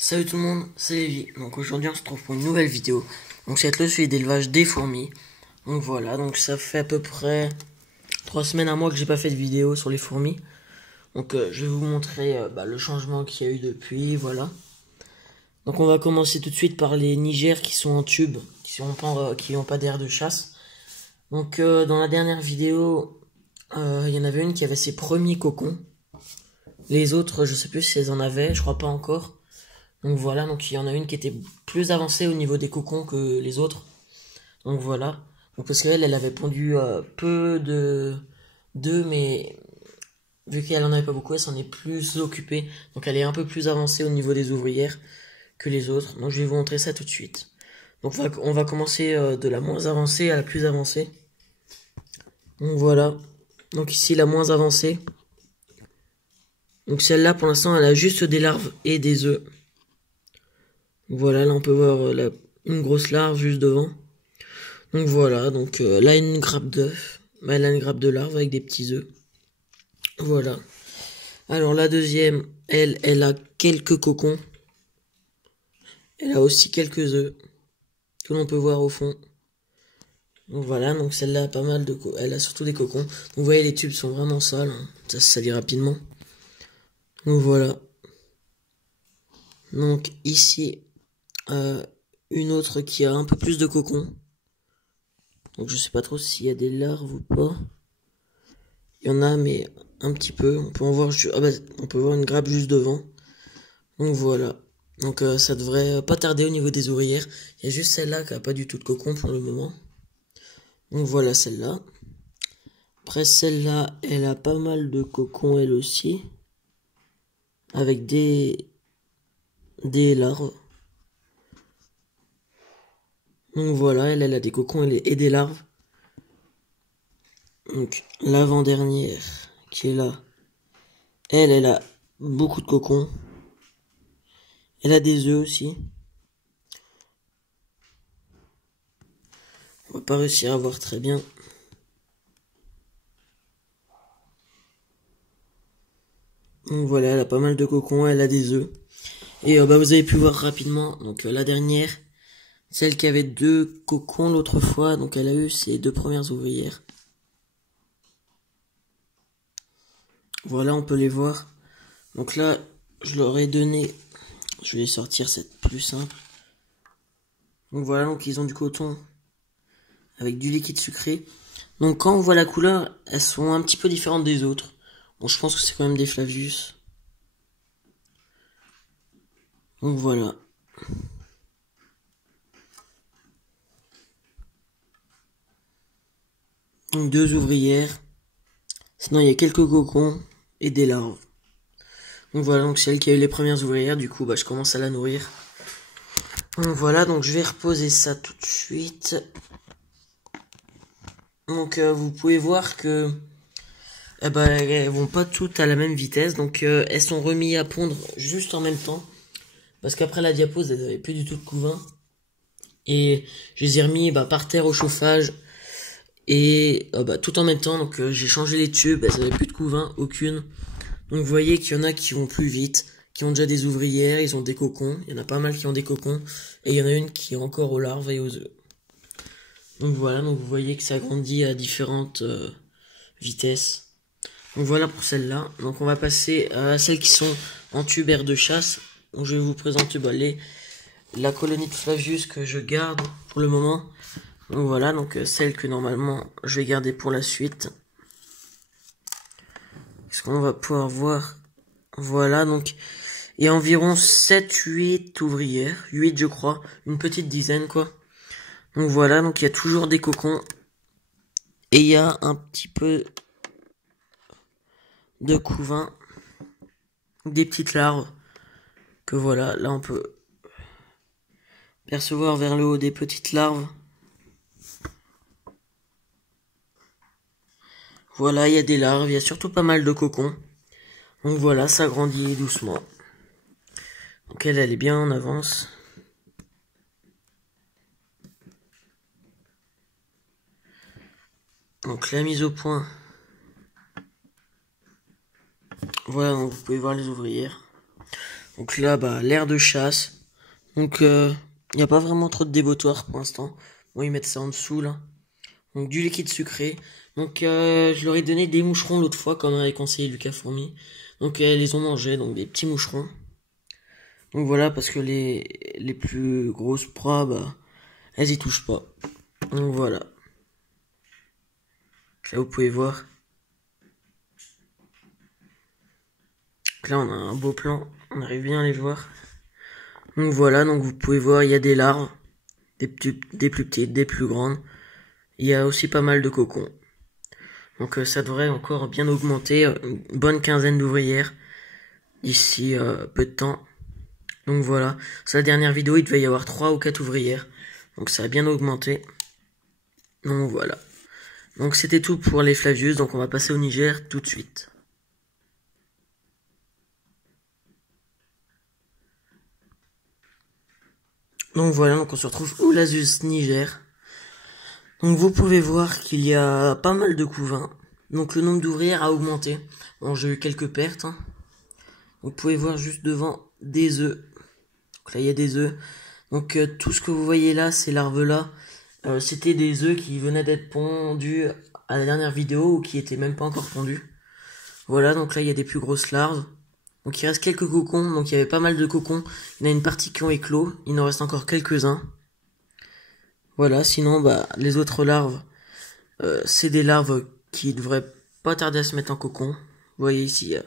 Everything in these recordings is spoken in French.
Salut tout le monde, c'est Lévi. Donc aujourd'hui on se retrouve pour une nouvelle vidéo. Donc c'est le suivi d'élevage des fourmis. Donc voilà, donc ça fait à peu près 3 semaines, un mois que j'ai pas fait de vidéo sur les fourmis. Donc je vais vous montrer le changement qu'il y a eu depuis, voilà. Donc on va commencer tout de suite par les nigères qui sont en tube, qui ont pas d'air de chasse. Donc dans la dernière vidéo, il y en avait une qui avait ses premiers cocons. Les autres, je sais plus si elles en avaient, je crois pas encore. Donc voilà, donc il y en a une qui était plus avancée au niveau des cocons que les autres. Donc voilà. Donc parce qu'elle, elle avait pondu peu d'œufs, mais vu qu'elle en avait pas beaucoup, elle s'en est plus occupée. Donc elle est un peu plus avancée au niveau des ouvrières que les autres. Donc je vais vous montrer ça tout de suite. Donc on va commencer de la moins avancée à la plus avancée. Donc voilà. Donc ici la moins avancée. Donc celle-là pour l'instant elle a juste des larves et des œufs. Voilà, là on peut voir une grosse larve juste devant. Donc voilà, donc là une grappe d'œufs. Elle a une grappe de larve avec des petits œufs. Voilà. Alors la deuxième, elle a quelques cocons. Elle a aussi quelques œufs. Que l'on peut voir au fond. Donc voilà, donc celle-là a pas mal de elle a surtout des cocons. Donc vous voyez les tubes sont vraiment sales, hein. Ça se salit rapidement. Donc voilà. Donc ici, une autre qui a un peu plus de cocons. Donc je sais pas trop s'il y a des larves ou pas. Il y en a mais un petit peu. On peut en voir on peut voir une grappe juste devant. Donc voilà. Donc ça devrait pas tarder au niveau des ouvrières. Il y a juste celle-là qui a pas du tout de cocon pour le moment. Donc voilà celle-là. Après celle-là, elle a pas mal de cocons elle aussi. Avec des larves. Donc voilà, elle a des cocons et des larves. Donc l'avant-dernière qui est là. Elle a beaucoup de cocons. Elle a des œufs aussi. On va pas réussir à voir très bien. Donc voilà, elle a pas mal de cocons, elle a des œufs. Et vous avez pu voir rapidement, donc la dernière, celle qui avait 2 cocons l'autre fois, donc elle a eu ses 2 premières ouvrières. Voilà, on peut les voir. Donc là, je leur ai donné, je vais sortir cette plus simple. Donc voilà, donc ils ont du coton avec du liquide sucré. Donc quand on voit la couleur, elles sont un petit peu différentes des autres. Bon, je pense que c'est quand même des Flavius. Donc voilà. Donc 2 ouvrières. Sinon, il y a quelques cocons et des larves. Donc voilà, donc c'est elle qui a eu les premières ouvrières. Du coup, je commence à la nourrir. Donc voilà, donc je vais reposer ça tout de suite. Donc vous pouvez voir que elles vont pas toutes à la même vitesse. Donc elles sont remises à pondre juste en même temps. Parce qu'après la diapose, elles n'avaient plus du tout de couvain. Et je les ai remis par terre au chauffage. Et tout en même temps, donc j'ai changé les tubes, elles n'avaient plus de couvain, aucune. Donc vous voyez qu'il y en a qui vont plus vite, qui ont déjà des ouvrières, ils ont des cocons. Il y en a pas mal qui ont des cocons. Et il y en a une qui est encore aux larves et aux œufs. Donc voilà, donc vous voyez que ça grandit à différentes vitesses. Donc voilà pour celle-là. Donc on va passer à celles qui sont en tube air de chasse. Donc je vais vous présenter la colonie de Flavius que je garde pour le moment. Donc voilà, donc celle que normalement je vais garder pour la suite. Est-ce qu'on va pouvoir voir? Voilà, donc il y a environ 7-8 ouvrières, 8 je crois, une petite dizaine quoi. Donc voilà, donc il y a toujours des cocons. Et il y a un petit peu de couvain, des petites larves. Que voilà, là on peut percevoir vers le haut des petites larves. Voilà, il y a des larves, il y a surtout pas mal de cocons. Donc voilà, ça grandit doucement. Donc elle est bien en avance. Donc la mise au point. Voilà, donc vous pouvez voir les ouvrières. Donc là, bah, l'aire de chasse. Donc, il n'y a pas vraiment trop de débotoirs pour l'instant. Bon, ils mettent ça en dessous, là. Donc, du liquide sucré. Donc, je leur ai donné des moucherons l'autre fois, comme avait conseillé Lucas Fourmi. Donc, elles les ont mangés, donc des petits moucherons. Donc, voilà, parce que les plus grosses proies, bah, elles y touchent pas. Donc, voilà. Là, vous pouvez voir. Donc là, on a un beau plan. On arrive bien à les voir. Donc, voilà, donc vous pouvez voir, il y a des larves. Des plus petites, des plus grandes. Il y a aussi pas mal de cocons. Donc ça devrait encore bien augmenter, une bonne quinzaine d'ouvrières d'ici peu de temps. Donc voilà, sur la dernière vidéo il devait y avoir 3 ou 4 ouvrières. Donc ça a bien augmenté. Donc voilà. Donc c'était tout pour les Flavius, donc on va passer au Niger tout de suite. Donc voilà, donc on se retrouve au Lasus Niger. Donc vous pouvez voir qu'il y a pas mal de couvains. Donc le nombre d'ouvrières a augmenté. Bon, j'ai eu quelques pertes. Hein. Vous pouvez voir juste devant des œufs. Donc là il y a des œufs. Donc tout ce que vous voyez là, ces larves là, c'était des œufs qui venaient d'être pondus à la dernière vidéo ou qui étaient même pas encore pondus. Voilà, donc là il y a des plus grosses larves. Donc il reste quelques cocons, donc il y avait pas mal de cocons. Il y en a une partie qui ont éclos, il en reste encore quelques-uns. Voilà, sinon bah les autres larves, c'est des larves qui devraient pas tarder à se mettre en cocon. Vous voyez ici, il y a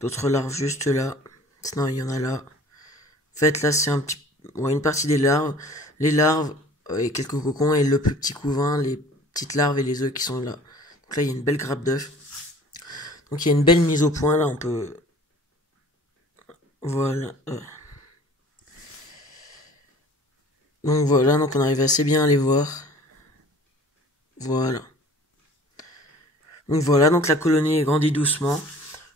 d'autres larves juste là. Sinon il y en a là. En fait là c'est une partie des larves. Les larves et quelques cocons et le plus petit couvain, les petites larves et les œufs qui sont là. Donc là il y a une belle grappe d'œufs. Donc il y a une belle mise au point là, on peut... Voilà. Donc voilà, donc on arrive assez bien à les voir. Voilà. Donc voilà, donc la colonie grandit doucement.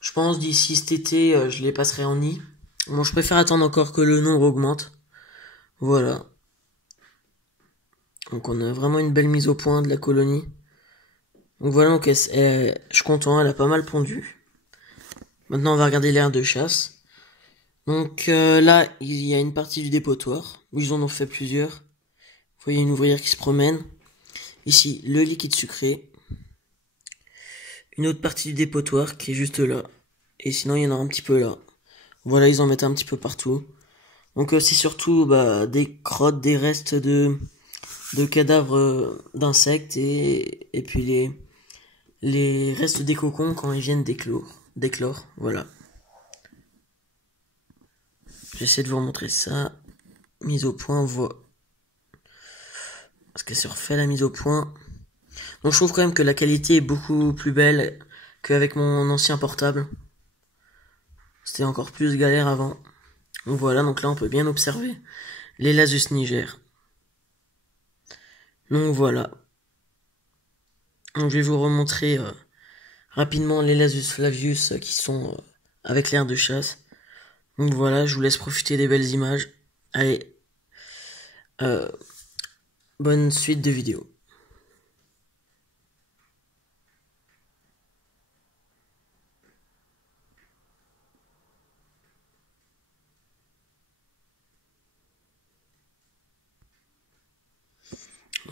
Je pense d'ici cet été, je les passerai en nid. Bon, je préfère attendre encore que le nombre augmente. Voilà. Donc on a vraiment une belle mise au point de la colonie. Donc voilà, donc je suis content, elle a pas mal pondu. Maintenant on va regarder l'aire de chasse. Donc là, il y a une partie du dépotoir, où ils en ont fait plusieurs. Vous voyez une ouvrière qui se promène. Ici, le liquide sucré. Une autre partie du dépotoir qui est juste là. Et sinon, il y en a un petit peu là. Voilà, ils en mettent un petit peu partout. Donc c'est surtout des crottes, des restes de cadavres d'insectes et puis les restes des cocons quand ils viennent d'éclore. Voilà. J'essaie de vous remontrer ça. Mise au point, parce qu'elle se refait la mise au point. Donc je trouve quand même que la qualité est beaucoup plus belle qu'avec mon ancien portable. C'était encore plus galère avant. Donc voilà, donc là on peut bien observer les Lasus Niger. Donc voilà. Donc je vais vous remontrer rapidement les Lasus Flavius qui sont avec l'aire de chasse. Donc voilà, je vous laisse profiter des belles images. Allez, bonne suite de vidéos.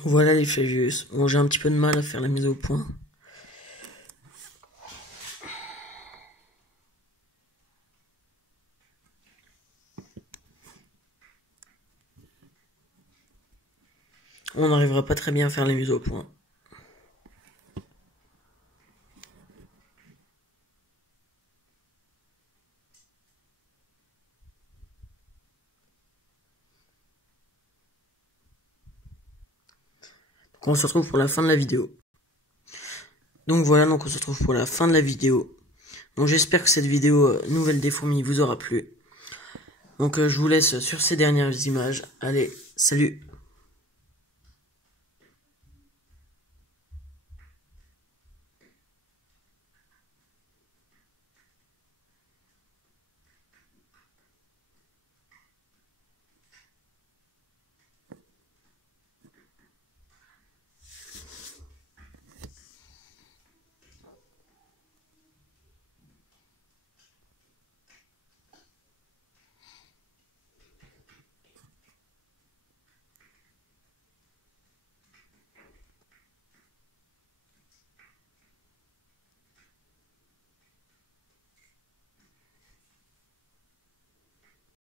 Voilà les Flavius. Bon, j'ai un petit peu de mal à faire la mise au point. On n'arrivera pas très bien à faire la mise au point. Donc on se retrouve pour la fin de la vidéo. Donc voilà, donc on se retrouve pour la fin de la vidéo. Donc j'espère que cette vidéo nouvelle des fourmis vous aura plu. Donc je vous laisse sur ces dernières images. Allez, salut!